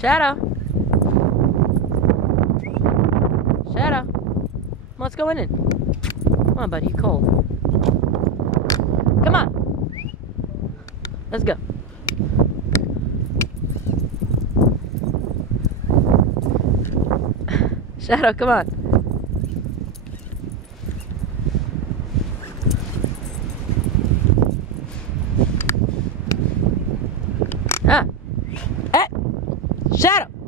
Shadow. Shadow. Let's go in. Come on, buddy. You're cold. Come on. Let's go. Shadow, come on. Ah. Hey. Shadow.